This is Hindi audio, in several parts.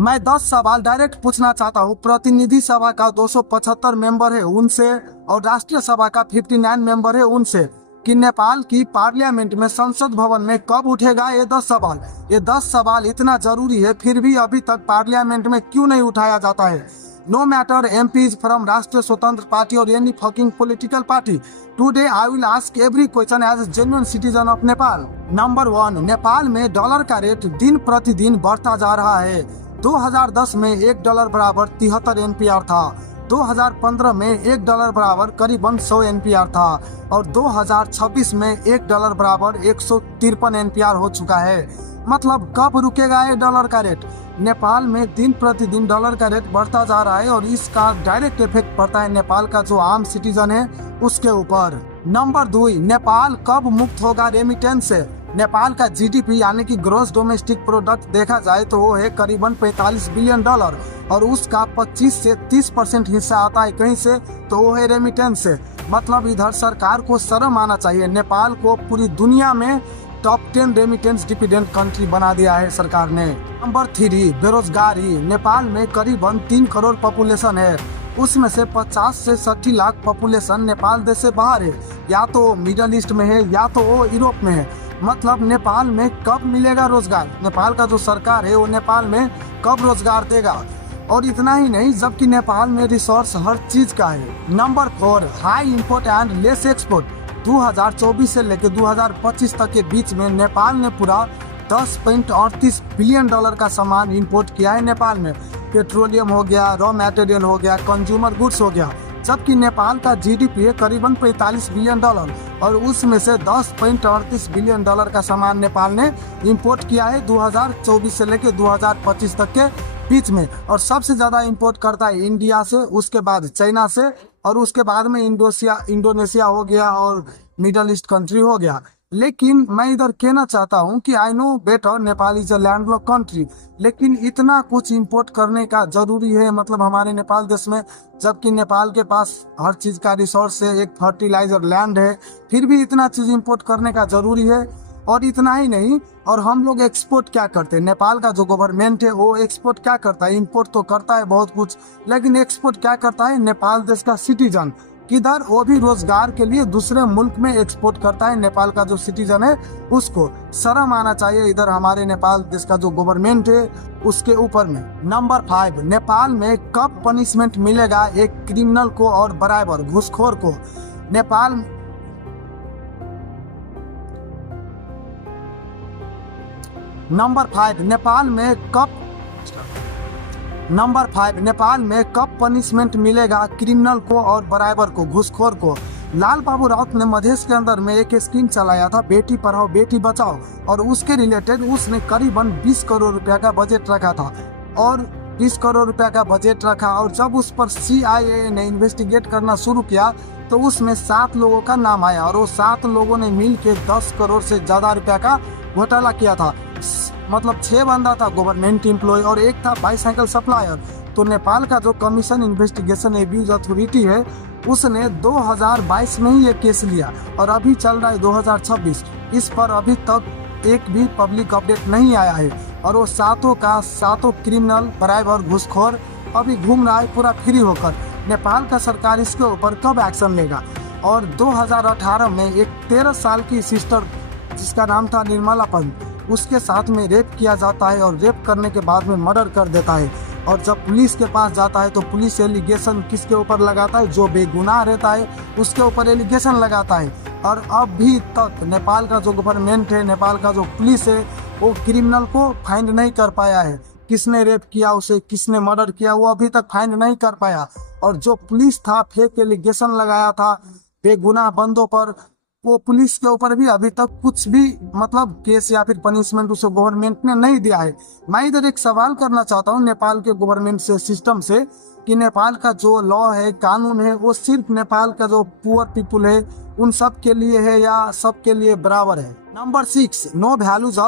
मैं 10 सवाल डायरेक्ट पूछना चाहता हूँ। प्रतिनिधि सभा का 275 मेंबर है उनसे और राष्ट्रीय सभा का 59 मेंबर है उनसे कि नेपाल की पार्लियामेंट में संसद भवन में कब उठेगा ये 10 सवाल। ये 10 सवाल इतना जरूरी है, फिर भी अभी तक पार्लियामेंट में क्यों नहीं उठाया जाता है। नो मैटर MPs फ्रॉम राष्ट्रीय स्वतंत्र पार्टी और any fucking political party, today I will ask every question as a genuine citizen of Nepal. Number 1, Nepal में डॉलर का रेट दिन प्रतिदिन बढ़ता जा रहा है। 2010 में $1 बराबर 73 NPR था। 2015 में $1 बराबर करीबन 100 NPR था और 2026 में $1 बराबर 153 NPR हो चुका है। मतलब कब रुकेगा ये डॉलर का रेट। नेपाल में दिन प्रतिदिन डॉलर का रेट बढ़ता जा रहा है और इसका डायरेक्ट इफेक्ट पड़ता है नेपाल का जो आम सिटीजन है उसके ऊपर। नंबर 2, नेपाल कब मुक्त होगा रेमिटेंस से। नेपाल का GDP यानी कि ग्रॉस डोमेस्टिक प्रोडक्ट देखा जाए तो वो है करीबन $45 बिलियन और उसका 25 से 30% हिस्सा आता है कहीं से, तो वो है रेमिटेंस से। मतलब इधर सरकार को शर्म आना चाहिए। नेपाल को पूरी दुनिया में टॉप 10 रेमिटेंस डिपेंडेंट कंट्री बना दिया है सरकार ने। नंबर 3, बेरोजगारी। नेपाल में करीबन 3 करोड़ पॉपुलेशन है, उसमें से 50 से 60 लाख पॉपुलेशन नेपाल देश से बाहर है, या तो मिडल ईस्ट में है या तो वो यूरोप में है। मतलब नेपाल में कब मिलेगा रोजगार। नेपाल का जो सरकार है वो नेपाल में कब रोजगार देगा। और इतना ही नहीं, जबकि नेपाल में रिसोर्स हर चीज का है। Number 4, high import and less export. 2024 से लेकर 2025 तक के बीच में नेपाल ने पूरा $10.38 बिलियन का सामान इंपोर्ट किया है। नेपाल में पेट्रोलियम हो गया, रॉ मटेरियल हो गया, कंज्यूमर गुड्स हो गया। जबकि नेपाल का GDP है करीबन $45 बिलियन और उसमें से $10.38 बिलियन का सामान नेपाल ने इंपोर्ट किया है 2024 से लेकर 2025 तक के बीच में। और सबसे ज्यादा इंपोर्ट करता है इंडिया से, उसके बाद चाइना से और उसके बाद में इंडोनेशिया हो गया और मिडल ईस्ट कंट्री हो गया। लेकिन मैं इधर कहना चाहता हूं कि I know better Nepal is a landlocked country, लेकिन इतना कुछ इंपोर्ट करने का जरूरी है मतलब हमारे नेपाल देश में, जबकि नेपाल के पास हर चीज का रिसोर्स है, एक फर्टिलाइजर लैंड है, फिर भी इतना चीज इंपोर्ट करने का जरूरी है। और इतना ही नहीं, और हम लोग एक्सपोर्ट क्या करते हैं, नेपाल का जो गवर्नमेंट है वो एक्सपोर्ट क्या करता है, इंपोर्ट तो करता है बहुत कुछ, लेकिन एक्सपोर्ट क्या करता है, नेपाल देश का सिटीजन किधर, वो भी रोजगार के लिए दूसरे मुल्क में एक्सपोर्ट करता है। नेपाल का जो सिटीजन है उसको शर्म आना चाहिए इधर हमारे नेपाल देश का जो गवर्नमेंट है उसके ऊपर में। नंबर 5, नेपाल में कब पनिशमेंट मिलेगा एक क्रिमिनल को और बराबर घूसखोर को। नेपाल नंबर 5, नेपाल में कब पनिशमेंट मिलेगा क्रिमिनल को और बराबर को, घूसखोर को। लाल बाबू राउत ने मधेश के अंदर में एक स्कीम चलाया था, बेटी पढ़ाओ बेटी बचाओ, और उसके रिलेटेड उसने करीबन 20 करोड़ रुपया का बजट रखा था और 20 करोड़ रुपया का बजट रखा। और जब उस पर CIA ने इन्वेस्टिगेट करना शुरू किया तो उसमें 7 लोगों का नाम आया और वो 7 लोगों ने मिल के 10 करोड़ से ज्यादा रुपया का घोटाला किया था। मतलब 6 बंदा था गवर्नमेंट एम्प्लॉय और एक था बाईसाइकिल सप्लायर। तो नेपाल का जो कमीशन इन्वेस्टिगेशन एब्यूज अथॉरिटी है उसने 2022 में ही ये केस लिया और अभी चल रहा है 2026। इस पर अभी तक एक भी पब्लिक अपडेट नहीं आया है और वो 7 का 7 क्रिमिनल बराबर घूसखोर अभी घूम रहा है पूरा फ्री होकर। नेपाल का सरकार इसके ऊपर कब एक्शन लेगा। और 2018 में एक 13 साल की सिस्टर जिसका नाम था निर्मला पंत, उसके साथ में रेप किया जाता है और रेप करने के बाद में मर्डर कर देता है। और जब पुलिस के पास जाता है तो पुलिस एलिगेशन किसके ऊपर लगाता है, जो बेगुनाह रहता है उसके ऊपर एलिगेशन लगाता है। और अभी तक नेपाल का जो गवर्नमेंट है, नेपाल का जो पुलिस है, वो क्रिमिनल को फाइंड नहीं कर पाया है। किसने रेप किया, उसे किसने मर्डर किया, वो अभी तक फाइंड नहीं कर पाया। और जो पुलिस था फेक एलिगेशन लगाया था बेगुनाह बंदों पर, वो पुलिस के ऊपर भी अभी तक कुछ भी मतलब केस या फिर पनिशमेंट उसे गवर्नमेंट ने नहीं दिया है। मैं इधर एक सवाल करना चाहता हूँ नेपाल के गवर्नमेंट से, सिस्टम से, कि नेपाल का जो लॉ है, कानून है, वो सिर्फ नेपाल का जो पुअर पीपुल है उन सब के लिए है या सब के लिए बराबर है। Number 6, no values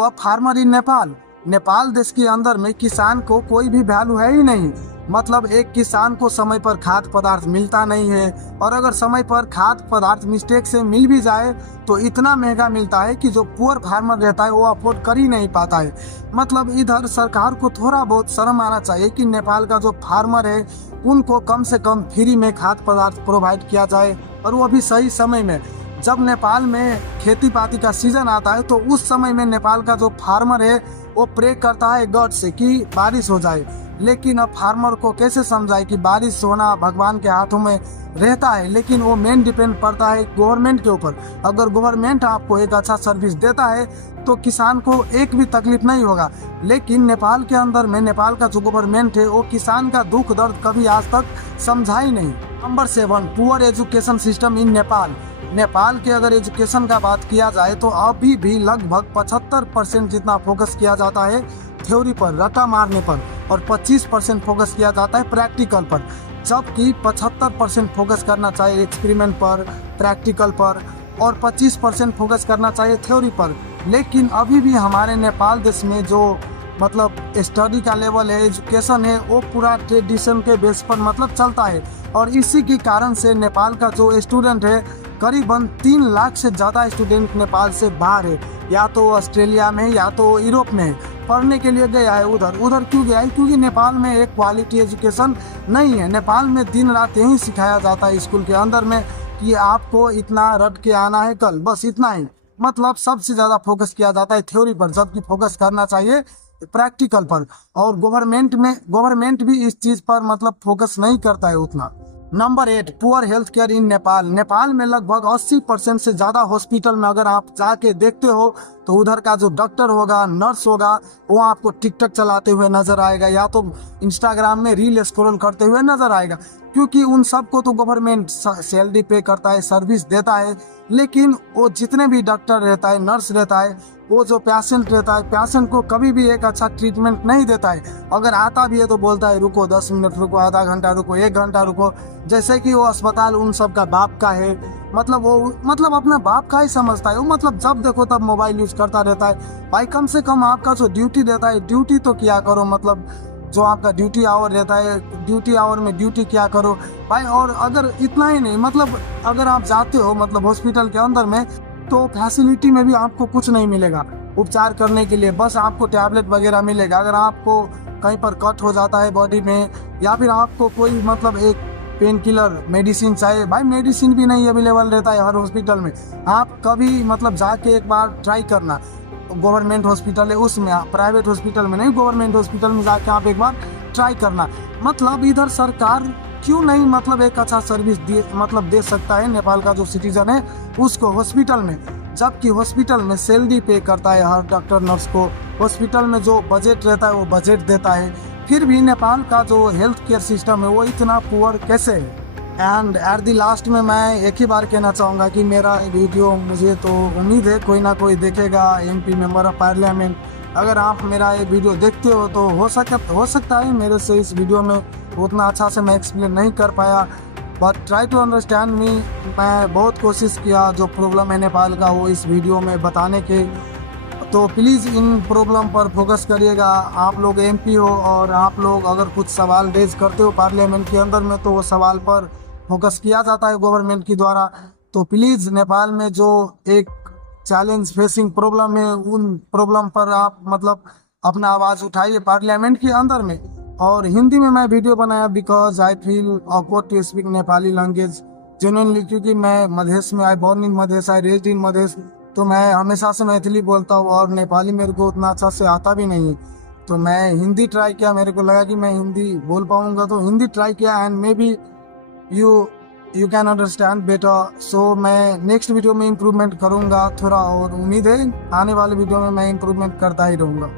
of farmer in Nepal. Nepal देश के अंदर में किसान को कोई भी वैल्यू है ही नहीं। मतलब एक किसान को समय पर खाद्य पदार्थ मिलता नहीं है, और अगर समय पर खाद्य पदार्थ मिस्टेक से मिल भी जाए तो इतना महंगा मिलता है कि जो पुअर फार्मर रहता है वो अफोर्ड कर ही नहीं पाता है। मतलब इधर सरकार को थोड़ा बहुत शर्म आना चाहिए कि नेपाल का जो फार्मर है उनको कम से कम फ्री में खाद्य पदार्थ प्रोवाइड किया जाए, और वो भी सही समय में। जब नेपाल में खेती पाती का सीजन आता है तो उस समय में नेपाल का जो फार्मर है वो प्रे करता है गॉड से कि बारिश हो जाए, लेकिन अब फार्मर को कैसे समझाए कि बारिश होना भगवान के हाथों में रहता है, लेकिन वो मेन डिपेंड पड़ता है गवर्नमेंट के ऊपर। अगर गवर्नमेंट आपको एक अच्छा सर्विस देता है तो किसान को एक भी तकलीफ नहीं होगा, लेकिन नेपाल के अंदर में नेपाल का जो गवर्नमेंट है वो किसान का दुख दर्द कभी आज तक समझा ही नहीं। Number 7, poor education system in Nepal. Nepal के अगर एजुकेशन का बात किया जाए तो अभी भी लगभग 75% जितना फोकस किया जाता है थ्योरी पर, रट्टा मारने पर, और 25% फोकस किया जाता है प्रैक्टिकल पर, जबकि 75% फोकस करना चाहिए एक्सपेरिमेंट पर, प्रैक्टिकल पर, और 25% फोकस करना चाहिए थ्योरी पर। लेकिन अभी भी हमारे नेपाल देश में जो मतलब स्टडी का लेवल है, एजुकेशन है, वो पूरा ट्रेडिशन के बेस पर मतलब चलता है, और इसी के कारण से नेपाल का जो स्टूडेंट है करीबन 3 लाख से ज़्यादा स्टूडेंट नेपाल से बाहर है, या तो ऑस्ट्रेलिया में या तो यूरोप में पढ़ने के लिए गया है। उधर क्यों गया है? क्योंकि नेपाल में एक क्वालिटी एजुकेशन नहीं है। नेपाल में दिन रात यही सिखाया जाता है स्कूल के अंदर में कि आपको इतना रट के आना है कल, बस इतना ही। मतलब सबसे ज़्यादा फोकस किया जाता है थ्योरी पर, जबकि फोकस करना चाहिए प्रैक्टिकल पर, और गवर्नमेंट भी इस चीज़ पर मतलब फोकस नहीं करता है उतना। नंबर 8, पुअर हेल्थ केयर इन नेपाल। नेपाल में लगभग 80% से ज़्यादा हॉस्पिटल में अगर आप जाके देखते हो तो उधर का जो डॉक्टर होगा, नर्स होगा, वो आपको टिकटॉक चलाते हुए नजर आएगा, या तो इंस्टाग्राम में रील स्क्रॉल करते हुए नजर आएगा, क्योंकि उन सबको तो गवर्नमेंट सैलरी पे करता है, सर्विस देता है। लेकिन वो जितने भी डॉक्टर रहता है, नर्स रहता है, वो जो पेशेंट रहता है, पेशेंट को कभी भी एक अच्छा ट्रीटमेंट नहीं देता है। अगर आता भी है तो बोलता है रुको 10 मिनट रुको, आधा घंटा रुको, 1 घंटा रुको, जैसे कि वो अस्पताल उन सब का बाप का है। मतलब वो अपना बाप का ही समझता है वो। मतलब जब देखो तब मोबाइल यूज करता रहता है। भाई कम से कम आपका जो ड्यूटी रहता है, ड्यूटी तो किया करो। मतलब जो आपका ड्यूटी आवर रहता है, ड्यूटी आवर में ड्यूटी क्या करो भाई। और अगर इतना ही नहीं, मतलब अगर आप जाते हो मतलब हॉस्पिटल के अंदर में, तो फैसिलिटी में भी आपको कुछ नहीं मिलेगा उपचार करने के लिए, बस आपको टैबलेट वगैरह मिलेगा। अगर आपको कहीं पर कट हो जाता है बॉडी में, या फिर आपको कोई मतलब एक पेन किलर मेडिसिन चाहिए, भाई मेडिसिन भी नहीं अवेलेबल रहता है हर हॉस्पिटल में। आप कभी मतलब जाके एक बार ट्राई करना, गवर्नमेंट हॉस्पिटल है उसमें, प्राइवेट हॉस्पिटल में नहीं, गवर्नमेंट हॉस्पिटल में जाके आप एक बार ट्राई करना। मतलब इधर सरकार क्यों नहीं मतलब एक अच्छा सर्विस दे सकता है नेपाल का जो सिटीजन है उसको हॉस्पिटल में, जबकि हॉस्पिटल में सैलरी पे करता है हर डॉक्टर नर्स को। हॉस्पिटल में जो बजट रहता है वो बजट देता है, फिर भी नेपाल का जो हेल्थ केयर सिस्टम है वो इतना पुअर कैसे है। एंड एट दी लास्ट में मैं एक ही बार कहना चाहूँगा कि मेरा वीडियो, मुझे तो उम्मीद है कोई ना कोई देखेगा, MP मेंबर ऑफ पार्लियामेंट। अगर आप मेरा ये वीडियो देखते हो तो हो सकता है मेरे से इस वीडियो में उतना अच्छा से मैं एक्सप्लेन नहीं कर पाया, but try to understand me. मैं बहुत कोशिश किया जो प्रॉब्लम है नेपाल का वो इस वीडियो में बताने के, तो प्लीज़ इन प्रॉब्लम पर फोकस करिएगा। आप लोग MP हो, और आप लोग अगर कुछ सवाल रेज करते हो पार्लियामेंट के अंदर में तो वो सवाल पर फोकस किया जाता है गवर्नमेंट की द्वारा। तो प्लीज़ नेपाल में जो एक चैलेंज फेसिंग प्रॉब्लम है उन प्रॉब्लम पर आप मतलब अपना आवाज़ उठाइए पार्लियामेंट के अंदर में। और हिंदी में मैं वीडियो बनाया because I feel awkward to speak Nepali language genuinely, क्योंकि मैं मधेश में, I born in Madhesh, I raised in Madhesh, तो मैं हमेशा से मैथिली बोलता हूँ और नेपाली मेरे को उतना अच्छा से आता भी नहीं है। तो मैं हिंदी ट्राई किया, मेरे को लगा कि मैं हिंदी बोल पाऊँगा, तो हिंदी ट्राई किया and may be you can understand better. So मैं नेक्स्ट वीडियो में इम्प्रूवमेंट करूँगा थोड़ा, और उम्मीद है आने वाले वीडियो में मैं इम्प्रूवमेंट करता ही रहूँगा।